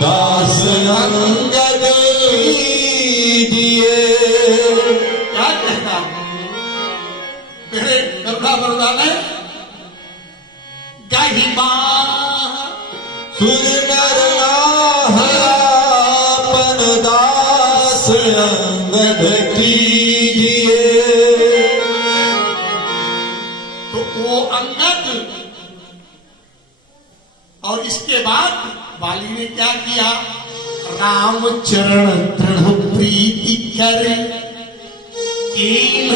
दास अंगद लीजिए। क्या कहता मेरे करुणा वरदान है? गहिमा सुर नर नाह आपन दास अंगद कीजिए। तो वो अंगद, और इसके बाद बाली ने क्या किया? राम चरण दृढ़ प्रीति कर कीन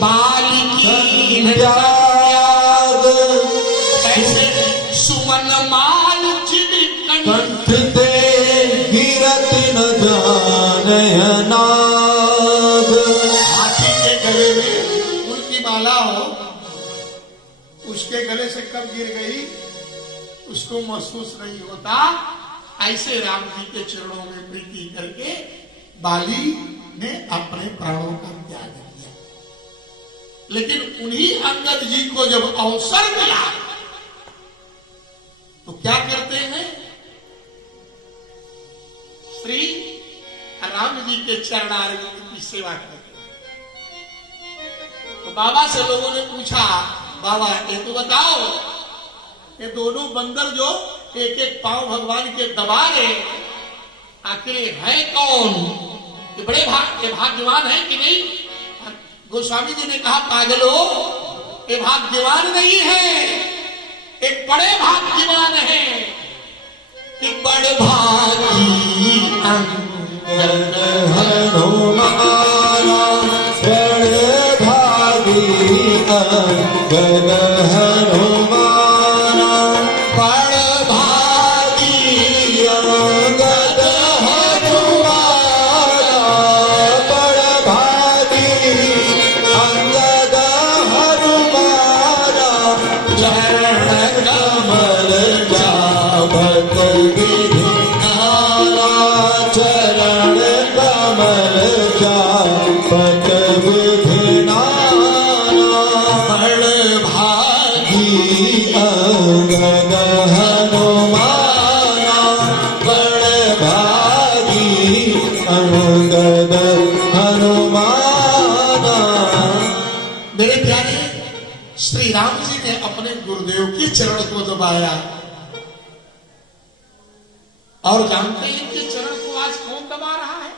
बाली कीन त्याग। ऐसे सुमन माल चिद कंठ ते गिरत न जानय नाग। हाथी के गले में फूल की माला हो, उसके गले से कब गिर गई उसको महसूस नहीं होता। ऐसे राम जी के चरणों में प्रीति करके बाली ने अपने प्राणों का त्याग किया। लेकिन उन्हीं अंगद जी को जब अवसर मिला तो क्या करते हैं? श्री राम जी के चरणारविंद की सेवा करते हैं। तो बाबा से लोगों ने पूछा, बाबा ये तो बताओ, ये दोनों बंदर जो एक एक पांव भगवान के दबा रहे, आखिर है कौन? ये बड़े भाग्यवान है कि नहीं? गोस्वामी जी ने कहा पागलो, ये भाग्यवान नहीं है, एक बड़े भाग्यवान है कि बड़े भागी अंगद हनुमाना। बड़े भागी अंगद हनुमाना। बड़ भागी अंगद हनुमाना। बड़े चरण को दबाया। और जानते हैं इनके चरण को आज कौन दबा रहा है?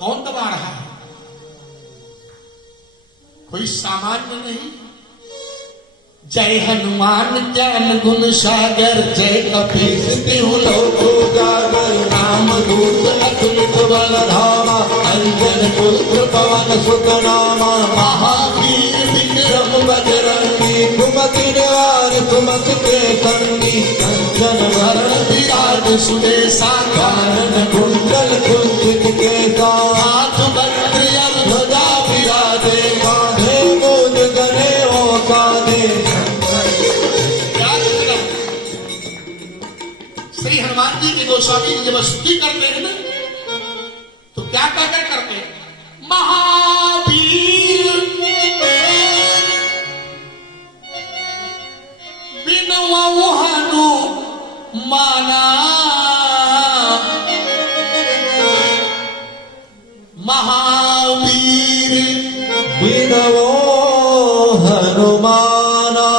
कौन दबा रहा है? कोई सामान्य नहीं। जय हनुमान ज्ञान गुण सागर, जय कपीस तिहु लोक उजागर, राम दूत अतुलित बल धामा, अंजन पुत्र पवन सुत नामा, महावीर विक्रम बजरंगी, कुमति निवार सुमति के संगी, कंचन वरण विराज सुदेशा, कानन कुंडल कुंचित केसा, हाथ वज्र ध्वजा विराजे, कांधे मूंज गने ओ साधे। श्री हनुमान जी के गोस्वामी जब स्तुति करते हैं ना, तो क्या कहकर करते हैं? महावीर बिनवउ हनुमाना, महावीर बिनवउ हनुमाना,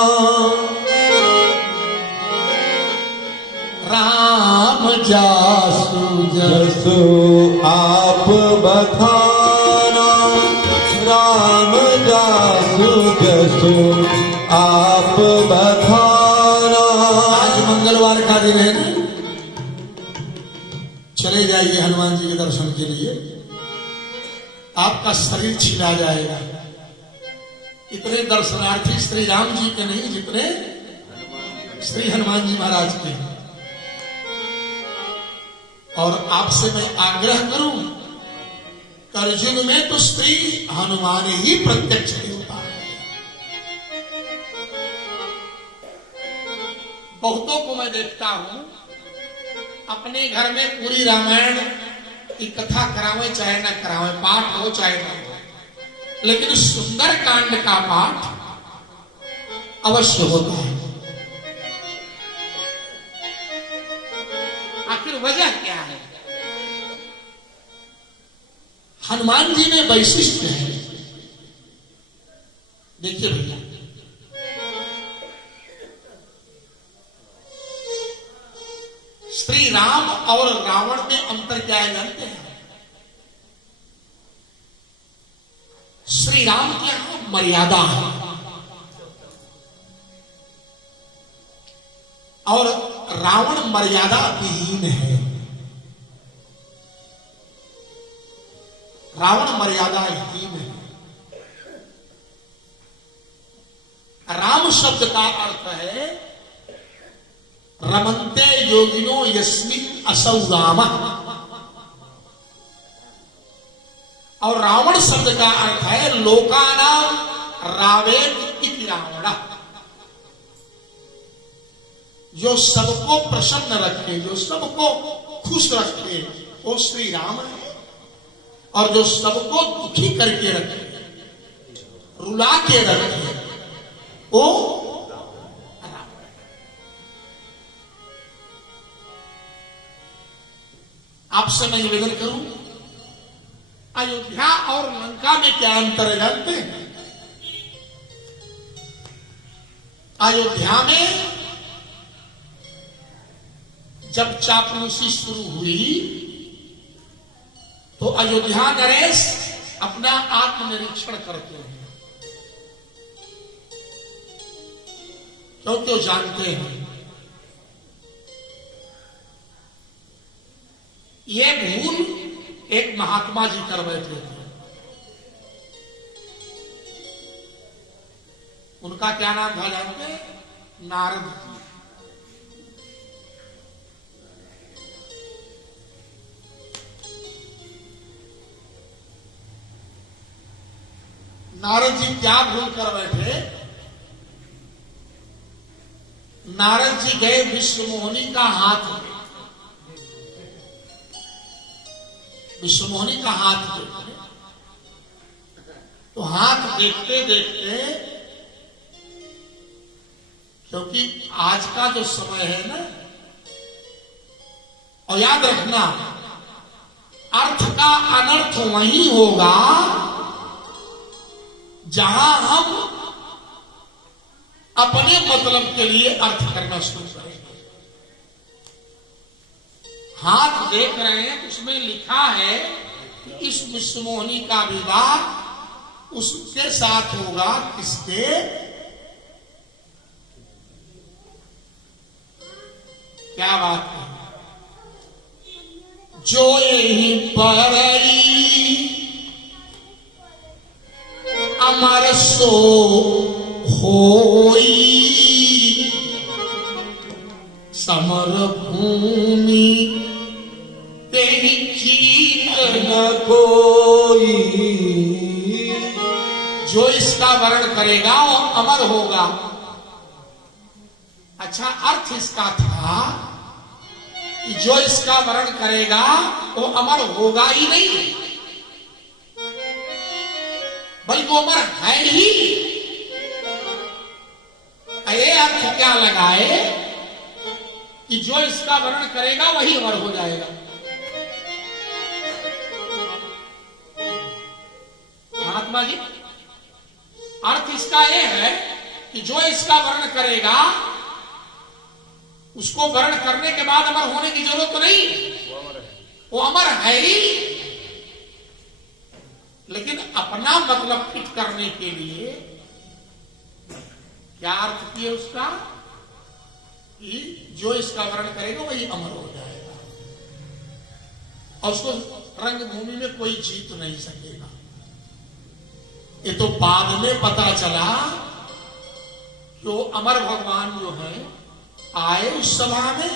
राम जासु जसु आप बखाना, राम जासु जसु आप बखाना। आज मंगलवार का दिन है ना, चले जाइए हनुमान जी के दर्शन के लिए, आपका शरीर छिला जाएगा। इतने दर्शनार्थी श्री राम जी के नहीं, जितने श्री हनुमान जी महाराज के। और आपसे मैं आग्रह करूं, कलयुग में तो श्री हनुमान ही प्रत्यक्ष देवता है। बहुतों को मैं देखता हूं, अपने घर में पूरी रामायण की कथा करावे चाहे न करावे, पाठ हो चाहे न हो, लेकिन सुंदर कांड का पाठ अवश्य होता है। आखिर वजह क्या है? हनुमान जी में वैशिष्ट्य है। देखिए भैया, श्री राम और रावण में अंतर क्या है जानते हैं? श्री राम के यहां मर्यादा है और रावण मर्यादा विहीन है। रावण मर्यादा हीन है। राम शब्द का अर्थ है रमन्ते योगिनो यस्मिन् असौ रामः, और रावण शब्द का अर्थ है लोकानां रावेत इति रावणः, जो सबको प्रसन्न रखे, जो सबको खुश रखे, वो श्री राम है। और जो सबको दुखी करके रखे, रुला के रखे, वो राम है। आपसे मैं निवेदन करूं, अयोध्या और लंका में क्या अंतर है जानते हैं? अयोध्या में जब चापलूसी शुरू हुई तो अयोध्या नरेश अपना आत्मनिरीक्षण करते हैं, क्योंकि वो जानते हैं ये भूल एक महात्मा जी कर बैठे थे। उनका क्या नाम था जानते? नारद जी। नारद जी क्या भूल कर बैठे? नारद जी गए विश्वमोहिनी का हाथ में, विश्वमोहिनी का हाथ देखते, तो हाथ देखते देखते, क्योंकि आज का जो समय है ना, और याद रखना अर्थ का अनर्थ वही होगा जहां हम अपने मतलब के लिए अर्थ करना शुरू करेंगे। हाथ देख रहे हैं, उसमें लिखा है कि इस विश्वमोहिनी का विवाह उसके साथ होगा, किसके? क्या बात है? जो यही परई अमर सो होई, समर भूमि तेरी जीत न कोई। जो इसका वर्ण करेगा वो अमर होगा। अच्छा, अर्थ इसका था कि जो इसका वर्ण करेगा वो अमर होगा ही नहीं, बल्कि वो अमर है ही। ये अर्थ क्या लगाए कि जो इसका वर्ण करेगा वही अमर हो जाएगा। महात्मा जी, अर्थ इसका यह है कि जो इसका वर्ण करेगा उसको वर्ण करने के बाद अमर होने की जरूरत तो नहीं, वो अमर है ही। लेकिन अपना मतलब फिट करने के लिए क्या अर्थ किए उसका कि जो इसका वर्ण करेगा वही अमर हो जाएगा और उसको रंगभूमि में कोई जीत नहीं सकेगा। ये तो बाद में पता चला कि वो अमर भगवान जो है आए उस सभा में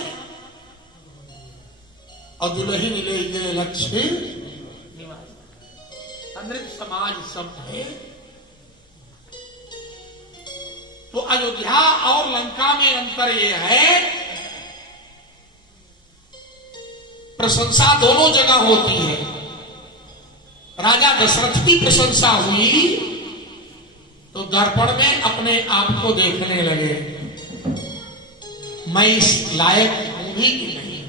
और दुल्हन ले गए लक्ष्मी निवास। अमृत समाज सब है। तो अयोध्या और लंका में अंतर यह है, प्रशंसा दोनों जगह होती है। राजा दशरथ की प्रशंसा हुई तो दर्पण में अपने आप को देखने लगे, मैं इस लायक हूं भी कि नहीं।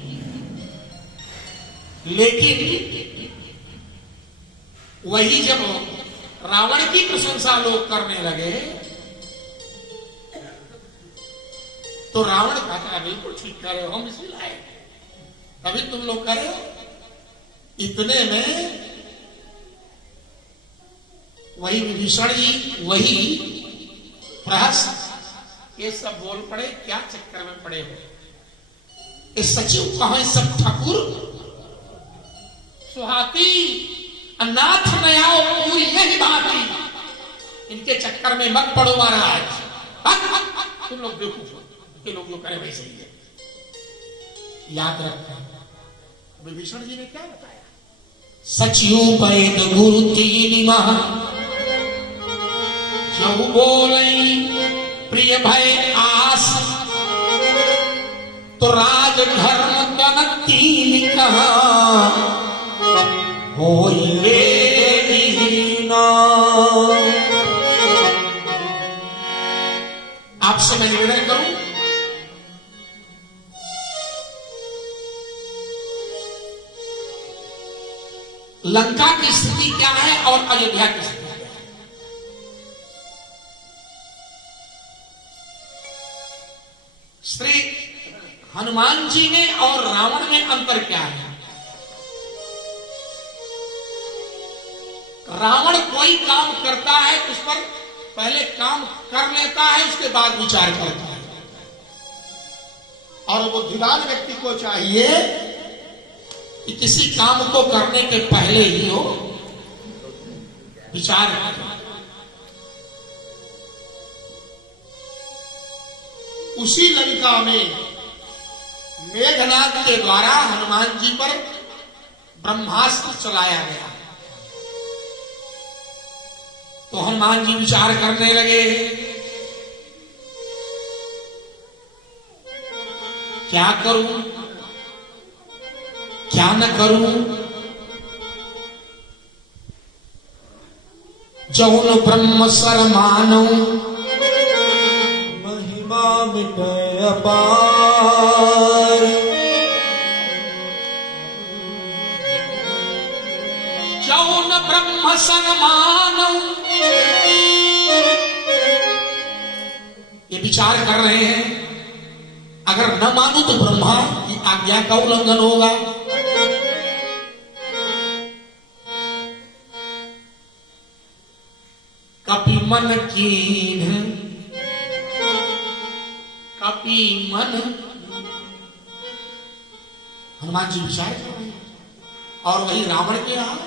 लेकिन वही जब रावण की प्रशंसा लोग करने लगे तो रावण कहता, बिल्कुल ठीक कर रहे हो, हम इसी लायक, तभी तुम लोग करे। इतने में वही विभीषण जी, वही प्रहस्त, ये सब बोल पड़े, क्या चक्कर में पड़े हो? ये सचिव कहां, सब ठाकुर सुहाती अनाथ नयाओ पूरी यही बात। इनके चक्कर में मत पड़ो महाराज, तुम लोग बेवकूफ हो, के लोग जो करे वैसे ही है। याद रखें विभीषण जी ने क्या बताया, सचिव पैद गुरु तीन महा जब बोले प्रिय भय आस, तो राज धर्म तन तीन कहा होइए दीना। आपसे मैं निवेदन करूं, लंका की स्थिति क्या है और अयोध्या की स्थिति क्या है? श्री हनुमान जी में और रावण में अंतर क्या है? रावण कोई काम करता है उस पर पहले काम कर लेता है, उसके बाद विचार करता है। और बुद्धिमान व्यक्ति को चाहिए कि किसी काम को करने के पहले ही हो विचार करें। उसी लंका में मेघनाद के द्वारा हनुमान जी पर ब्रह्मास्त्र चलाया गया तो हनुमान जी विचार करने लगे, क्या करूं क्या न करूं। जौन ब्रह्म सर मानो महिमा मिट अपार। जौन ब्रह्म सर मानो, ये विचार कर रहे हैं, अगर न मानू तो ब्रह्मा की आज्ञा का उल्लंघन होगा। कपि मन कीन, कपि मन, हनुमान जी विचार कर रहे हैं। और वही रावण के यहां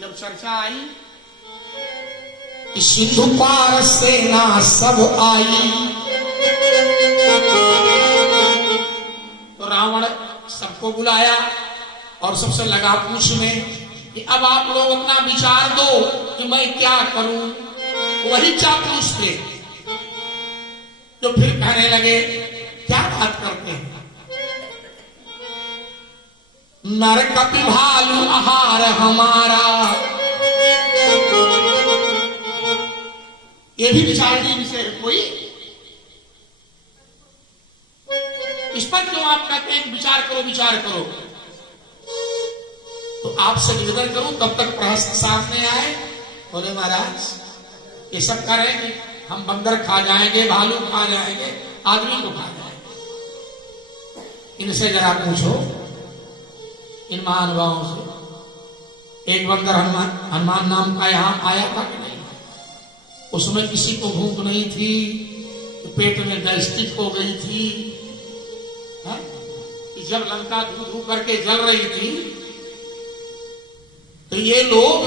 जब चर्चा आई कि सिंधु पार सेना सब आई, तो रावण सबको बुलाया और सबसे लगा पूछने कि अब आप लोग अपना विचार दो कि मैं क्या करूं। वही चापलूस थे जो फिर कहने लगे, क्या बात करते हैं, नर कपि भालू आहार हमारा। ये भी विचार नहीं विषय कोई, इस पर क्यों आप कहते हैं विचार करो विचार करो। तो आपसे निवेदन करूं तब तक प्रहस्त सामने आए, बोले महाराज ये सब करें कि हम बंदर खा जाएंगे, भालू खा जाएंगे, आदमी को खा जाएंगे। इनसे जरा पूछो, इन महानुभावों से, एक बंदर हनुमान नाम का यहां आया था कि नहीं? उसमें किसी को भूख नहीं थी, पेट में गैस्ट्रिक हो गई थी, है? कि जब लंका धू धू करके जल रही थी तो ये लोग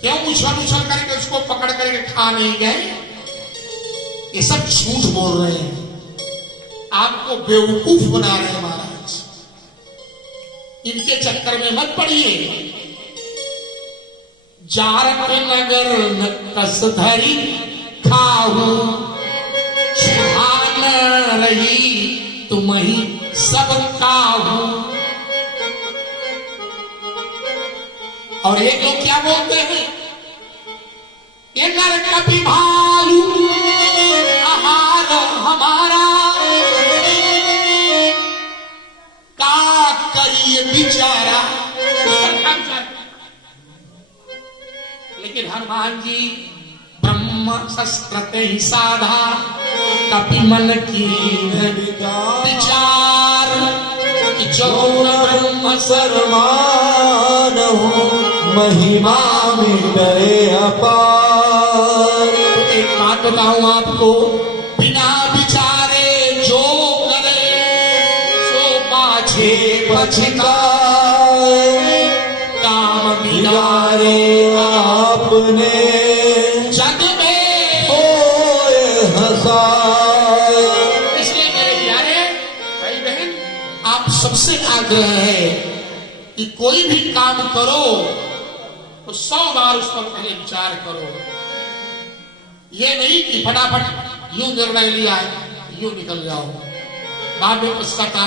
क्यों उछल उछल करके उसको पकड़ करके खा नहीं गए? ये सब झूठ बोल रहे हैं, आपको बेवकूफ बना रहे हैं महाराज। इनके चक्कर में मत पड़िए। जारक नगर न कस धरी खाहू, छान रही तुम ही सब काहू। और एक लोग क्या बोलते हैं, ये नर कपि भालू आहार हमारा, का करिए बिचारा। लेकिन हनुमान जी ब्रह्म शस्त्र ही साधा, कपि मन की विचार, कि जो ब्रह्म सर्वमान हो, महिमा मिटे अपार। एक बात बताऊं आपको, बिना विचारे जो करे सो पाछे पछताए, काम बिगाड़े आपने जग में होए हंसाए। इसलिए मेरे प्यारे भाई बहन, आप सबसे आग्रह है कि कोई भी काम करो तो 100 बार उस पर पहले विचार करो। ये नहीं कि फटाफट यूं निर्णय लिया है यूं निकल जाओ, बाद में पछताता